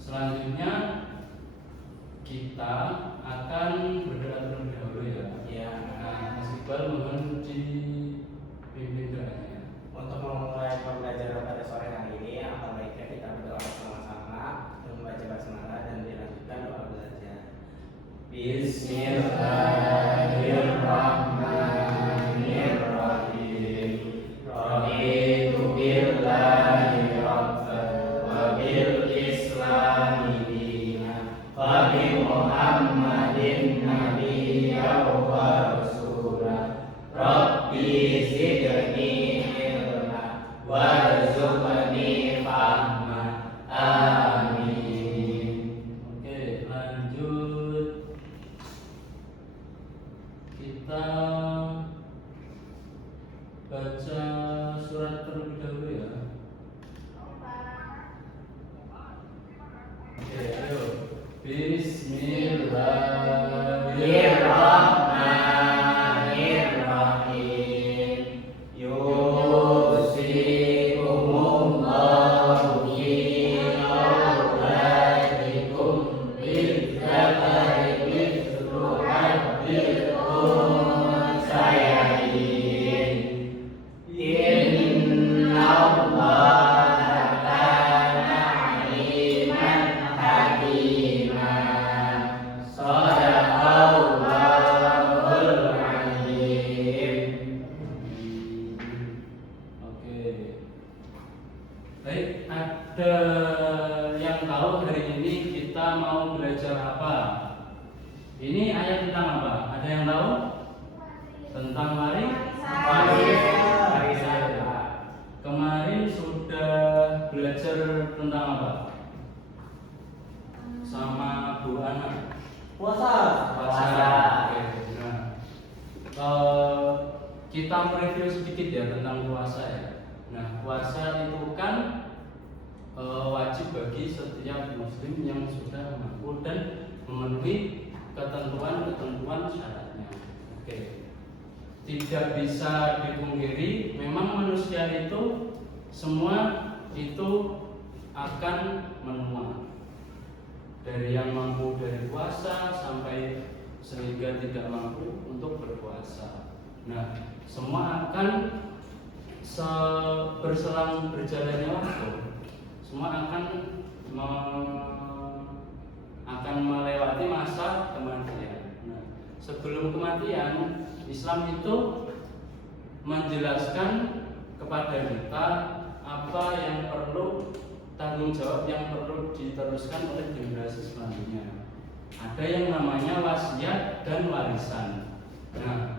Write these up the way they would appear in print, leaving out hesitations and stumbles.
Selanjutnya kita akan berdoa terlebih dahulu ya. Ya. Nah, Mas Iqbal mohon dipimpin doanya. Untuk memulai pembelajaran pada sore hari ini, apa baiknya kita berdoa bersama-sama, membaca basmalah dan dilanjutkan doa belajar. Bismillahirrahmanirrahim. Raditu billahi rabban wa bil islami dinan wa bi Muhammadin nabiyyan wa rasulah. Rabbi zidni ilma warzuqni fahma. Amin. Oke, lanjut. Kita baca surat terlebih dahulu ya. Oke, ayo. Bismillahirrahmanirrahim. Yusikumullahu fi auladikum lidzakari mithlu hadzil unsayayn. Innallaha kana aliman hakima. Shadaqallahul azim. Oke. Baik, ada yang tahu hari ini kita mau belajar apa? Ini ayat tentang apa? Ada yang tahu? Tentang warisan. Kemarin sudah belajar tentang apa? Sama Bu Ana. Puasa. Oke. Nah, kita mereview sedikit ya tentang puasa ya. Nah, puasa itu kan wajib bagi setiap muslim yang sudah mampu dan memenuhi ketentuan syaratnya. Oke. Tidak bisa dipungkiri, memang manusia itu semua itu akan menua. Dari yang mampu dari puasa sampai sehingga tidak mampu untuk berpuasa. Nah, semua akan berselang berjalannya waktu, semua akan melewati masa kematian. Nah, sebelum kematian, Islam itu menjelaskan kepada kita apa yang perlu, tanggung jawab yang perlu diteruskan oleh generasi selanjutnya. Ada yang namanya wasiat dan warisan. Nah,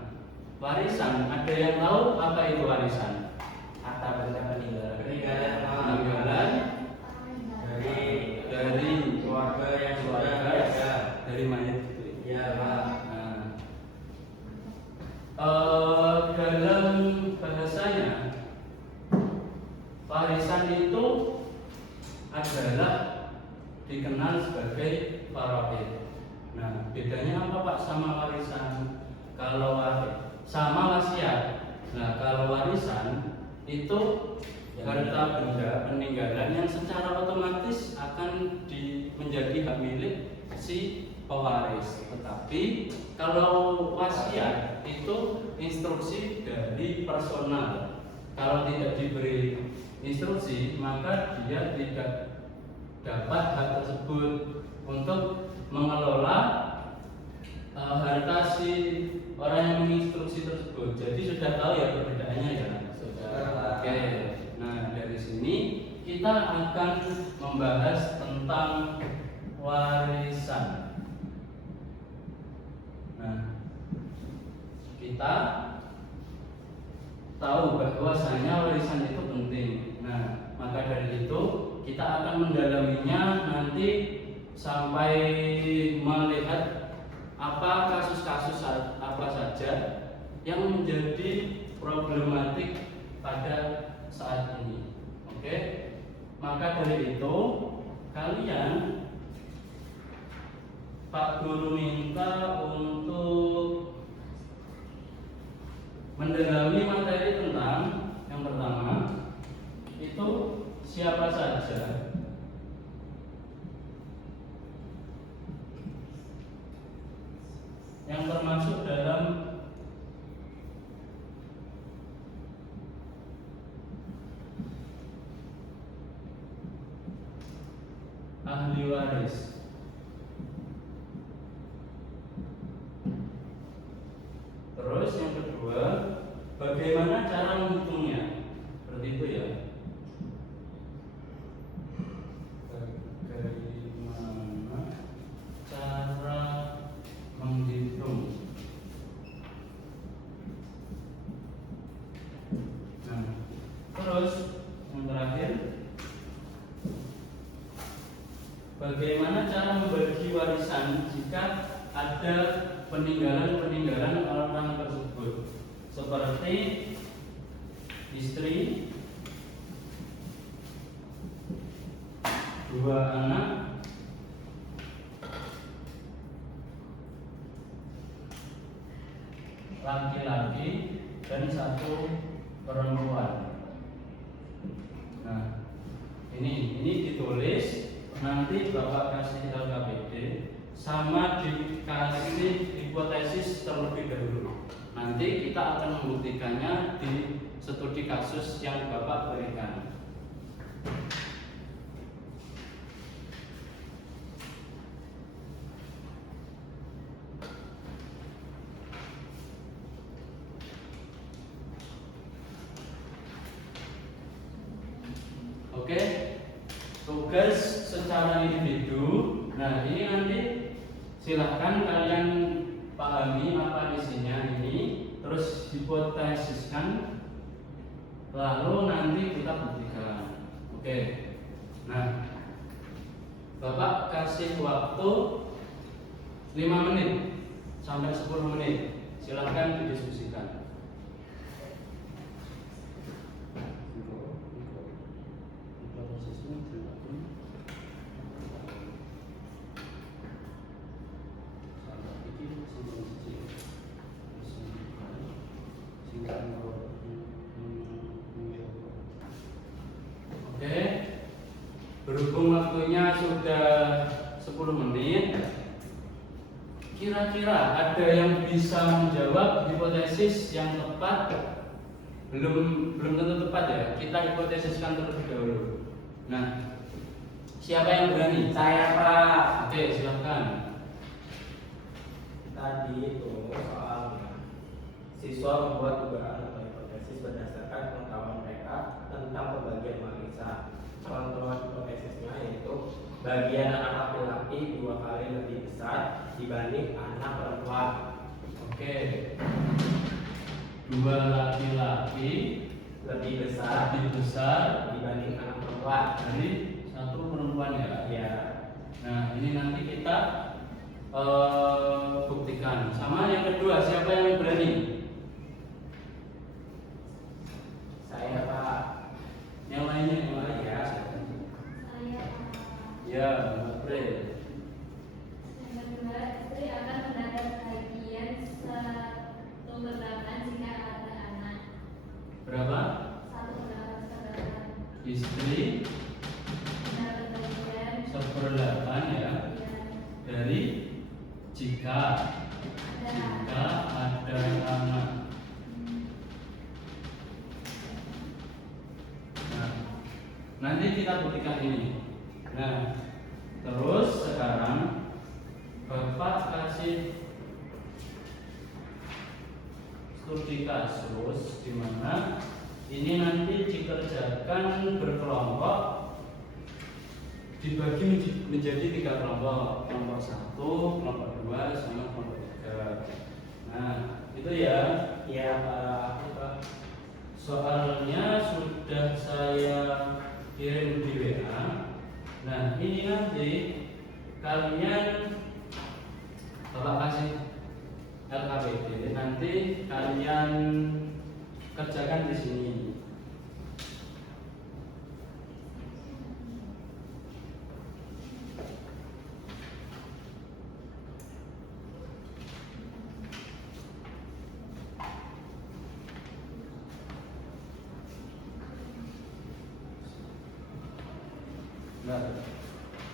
warisan, ada yang tahu apa itu warisan? Harta benda peninggalan dari keluarga yang sudah ada. dari mayat itu. Ya, Pak. Dalam bahasanya warisan itu adalah dikenal sebagai faraid. Nah, bedanya apa Pak sama warisan? Kalau sama wasiat. Nah, kalau warisan itu harta benda peninggalan yang secara otomatis akan menjadi hak milik si pewaris. Tetapi kalau wasiat itu instruksi dari personal kalau tidak diberi instruksi, maka dia tidak dapat hak tersebut untuk mengelola harta si orang yang menginstruksi tersebut. Jadi sudah tahu ya perbedaannya ya, saudara. Oke. Nah, dari sini kita akan membahas tentang warisan. Nah, kita tahu bahwasanya warisan itu penting. Nah, maka dari itu kita akan mendalaminya nanti sampai melihat apa kasus-kasus apa saja yang menjadi problematik pada saat ini. Oke? Maka dari itu kalian, Pak Guru minta untuk mendalami materi tentang yang pertama itu siapa saja yang termasuk dalam ahli waris. Terus yang kedua, bagaimana cara menghitungnya? Seperti itu ya. Bagaimana cara menghitung? Nah, terus yang terakhir, bagaimana cara membagi warisan jika ada peninggalan orang tersebut, seperti istri, 2 anak, laki-laki dan 1 perempuan. Nah, ini ditulis, nanti Bapak kasih LKPD sama dikasih hipotesis terlebih dahulu. Nanti kita akan membuktikannya di studi kasus yang Bapak berikan. Oke, tugas secara individu. Nah, ini nanti silahkan kalian pahami apa isinya ini, terus hipotesiskan, lalu nanti kita buktikan. Oke. Nah, Bapak kasih waktu 5 menit sampai 10 menit. Silahkan didiskusikan. Oke, berhubung waktunya sudah 10 menit, kira-kira ada yang bisa menjawab hipotesis yang tepat? Belum tentu tepat ya, kita hipotesiskan terlebih dahulu. Nah, siapa yang berani? Saya, Pak. Oke, silakan. Tadi itu soalnya siswa membuat dugaan atau hipotesis berdasarkan pengetahuan mereka tentang pembagian warisan. Contoh hipotesisnya yaitu bagian anak laki-laki 2 kali lebih besar dibanding anak perempuan. Oke, 2 laki-laki Lebih besar dibanding anak perempuan. dari 1 perempuan ya. Ya. Nah, ini nanti kita buktikan. Sama yang kedua, siapa yang berani? Saya, Pak. Yang lainnya yang lain ya. Saya Ya, April. yang kedua, istri akan mendapat bagian 1/8 jika ada anak. Berapa? 1/8. Istri Mendapat bagian 1/8 ya. Dari jika ada ada anak Nanti kita buktikan ini. Nah, terus sekarang Bapak kasih studi kasus di mana ini nanti dikerjakan berkelompok, dibagi menjadi 3 kelompok, kelompok 1, kelompok 2, sama kelompok 3. Nah, itu ya. Ya Pak. Soalnya sudah saya kirim di WA. Nah, ini nanti kalian Bapak kasih LKPD, nanti kalian kerjakan di sini.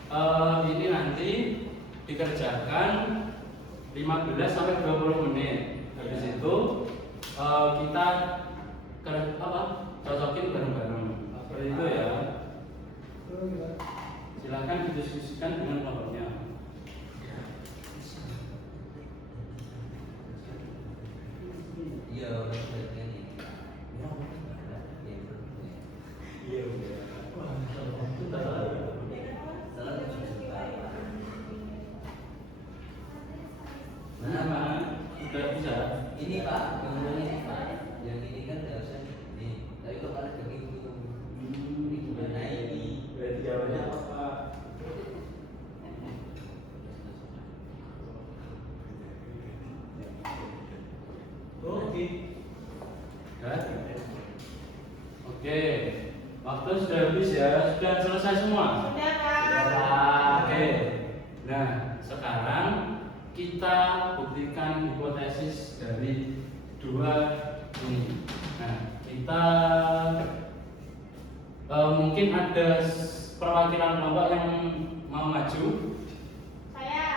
Nah, ini nanti dikerjakan 15 sampai 20 menit. Habis itu kita cocokin bareng-bareng. Seperti itu ya. Silakan didiskusikan dengan kelompoknya. Iya, Mana? Sudah bisa? ini Pak, yang ini Pak, yang ini kan harusnya ini, tapi kok malah kayak gitu. Ini gimana ini? Berarti jawabannya apa Pak? Oke. Ya? Oke. Waktu sudah habis ya, sudah selesai semua. Sudah, Pak. Oke. Nah, sekarang kita buktikan hipotesis dari 2 ini. Nah, kita mungkin ada perwakilan kelompok yang mau maju. Saya.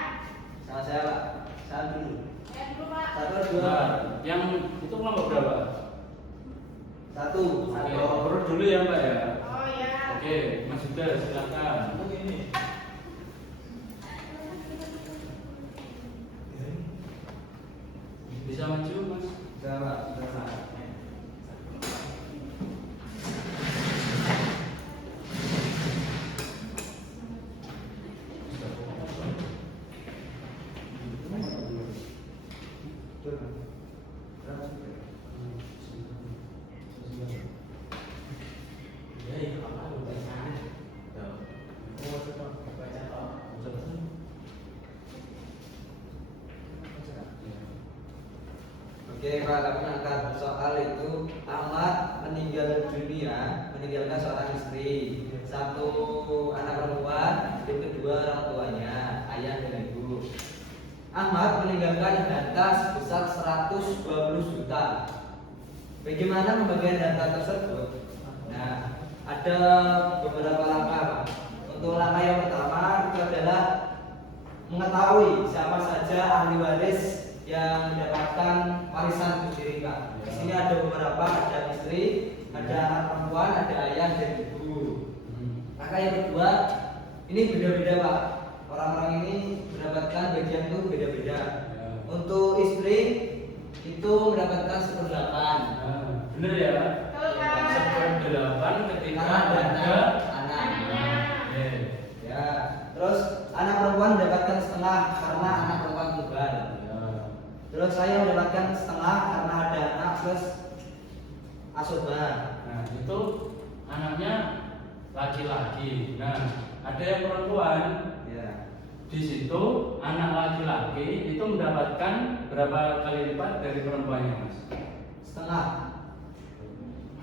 Sama saya Pak, saya dulu. Saya dulu, Pak. 1, 2, Nah, yang itu kelompok berapa? 1. Oke, urut dulu ya Mbak ya. Oh ya. Oke, Mas Yuda silakan. Bisa maju Mas? Sudah Pak, sudah Pak. Oke Pak, kami angkat soal itu Ahmad meninggal dunia, meninggalkan seorang istri, 1 anak perempuan, yang kedua orang tuanya, ayah dan ibu. Ahmad meninggalkan data sebesar 120 juta. Bagaimana pembagian data tersebut? Nah, ada beberapa langkah Pak. Untuk langkah yang pertama itu adalah mengetahui siapa saja ahli waris yang mendapatkan warisan sendiri Pak. Di sini ada beberapa, ada istri, ada anak perempuan, ada ayah dan ibu. Maka yang kedua, ini beda-beda Pak. Orang-orang ini mendapatkan bagian itu beda-beda. Untuk istri itu mendapatkan 1/8. Nah, bener ya? Betul, Pak. 1/8 ketika Karena ada anak. Oke. Ya. Terus anak perempuan mendapatkan setengah karena anak perempuan tunggal. Ya. Terus saya mendapatkan setengah karena ada anak plus asoba. Nah, itu anaknya laki-laki. Nah, ada yang perempuan. Ya. Di situ anak laki-laki itu mendapatkan berapa kali lipat dari perempuannya, Mas? Setengah.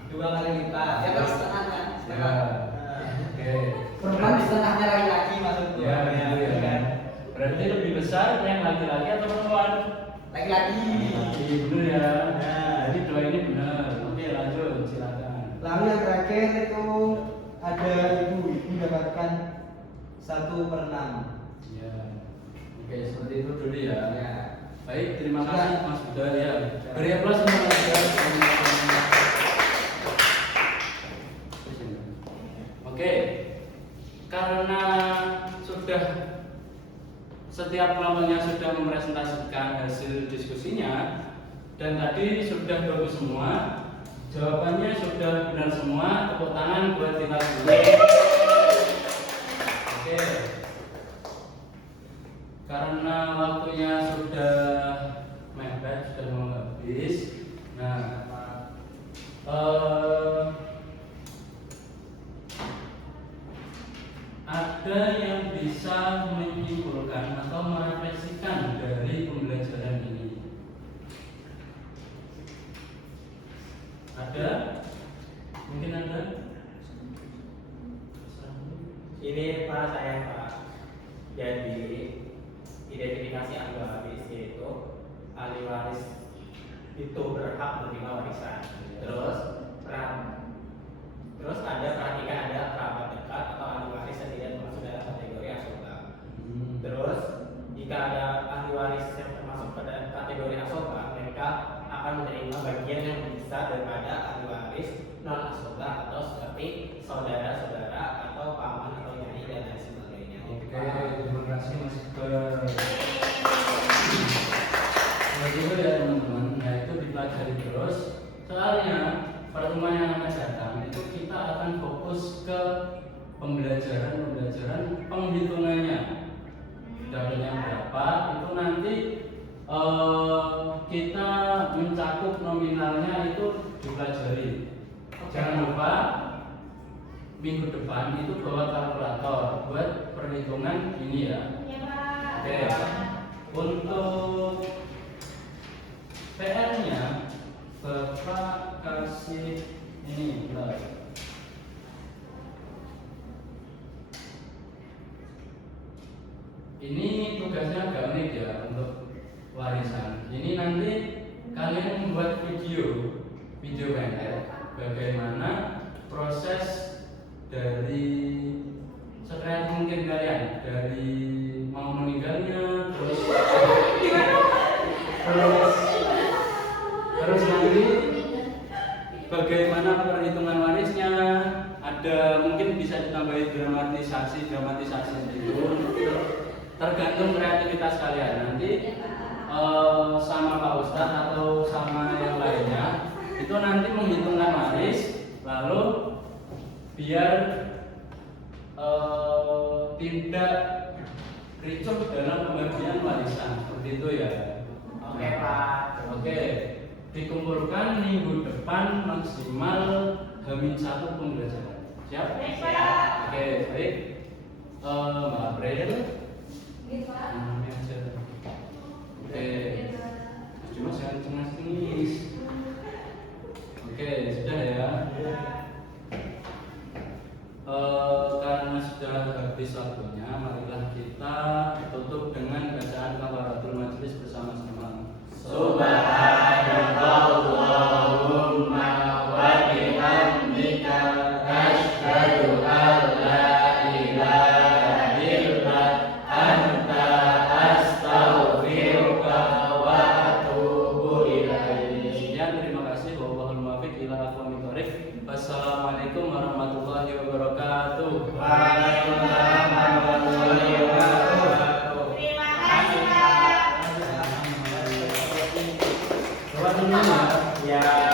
2 kali lipat. Ya kan setengah kan? Setengah. Ya. Nah. Oke. Perempuan setengahnya laki-laki maksudku. Ya, gitu ya. kan? Berarti lebih besar yang laki-laki atau perempuan? Laki-laki. Laki, bener ya. Nah. Jadi 2 ini benar. Oke, lanjut, silakan. Lalu yang terakhir itu ada ibu mendapatkan 1/6. Ya. Oke, seperti itu dulu ya. Ya. Baik, terima Ya. kasih Mas Buda ya. Beri aplaus untuk Mas Buda. Oke, setiap kelompoknya sudah mempresentasikan hasil diskusinya dan tadi sudah bagus semua, jawabannya sudah benar semua. Tepuk tangan buat kita semua. Oke. Karena waktunya sudah mepet, sudah mau habis. Nah, ada yang bisa menyimpulkan atau merefleksikan dari pembelajaran ini? Ada? Mungkin ada? Ini para saya Pak. Jadi identifikasi ahli waris yaitu ahli waris itu berhak menerima warisan. Terus ada perhatikan ada kerabat dekat atau ahli waris yang tidak termasuk dalam kategori asoba. Terus jika ada ahli waris yang termasuk pada kategori asoba, mereka akan menerima bagian yang bisa daripada ahli waris non asoba atau seperti saudara-saudara atau paman atau nyai dan lain sebagainya. Oke, terima kasih Mas Iqbal. Begitu ya teman-teman. Nah itu dipelajari terus. Soalnya pertemuan yang akan datang itu kita akan fokus ke pembelajaran penghitungannya. Dapatnya berapa itu nanti kita mencakup nominalnya itu dipelajari. Jangan lupa minggu depan itu bawa kalkulator buat perhitungan ini ya. Ya Pak. Oke. Untuk PR-nya Bapak kasih ini bentar. Ini tugasnya agak unik ya untuk warisan. Ini nanti kalian membuat video pendek bagaimana proses dari sekreatif mungkin kalian dari mau meninggalnya terus nanti bagaimana perhitungan warisnya, ada mungkin bisa ditambahi dramatisasi itu tergantung kreativitas kalian nanti sama Pak Ustadz atau sama yang lainnya itu nanti menghitungkan waris lalu biar tidak ricuh dalam pembagian warisan seperti itu ya. Oke Pak. Oke, dikumpulkan minggu depan maksimal H-1 pembelajaran. Siap? Baik, Pak. Oke, baik. Mbak April, Gitu, Pak. namanya aja. Oke, cuma jangan cengas-cengis. Oke, sudah ya. Karena sudah habis waktunya, marilah kita tutup dengan bacaan kafaratul majelis bersama-sama. Subhanallahumma wa bihamdika asyhadu an la ilaha illa anta astaghfiruka wa atubu ilaik. Sekian, terima kasih. Wallahul muwaffiq ila aqwamit thoriq. Wassalamualaikum warahmatullahi wabarakatuh. Waalaikumsalam warahmatullahi wabarakatuh. Terima kasih Pak. Coba dulu ya. Ya.